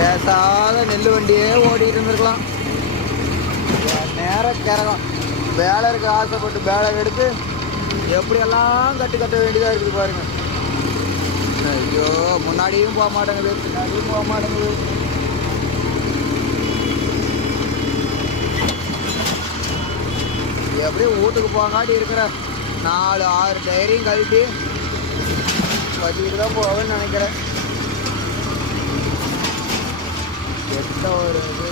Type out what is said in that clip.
பேசாத நெல் வண்டியே ஓடிட்டு இருந்திருக்கலாம். நேரம் கிறகம் வேலை இருக்க ஆசைப்பட்டு வேலை எடுத்து எப்படியெல்லாம் கட்ட வேண்டியதாக இருக்குது பாருங்க. ஐயோ, முன்னாடியும் போக மாட்டேங்குது, பின்னாடியும் போக மாட்டேங்குது. எப்படியும் வீட்டுக்கு போங்காட்டி இருக்கிற 4-6 டயரையும் கழட்டி வச்சுக்கிட்டு தான் போவேன்னு நினைக்கிறேன். எந்த ஒரு இது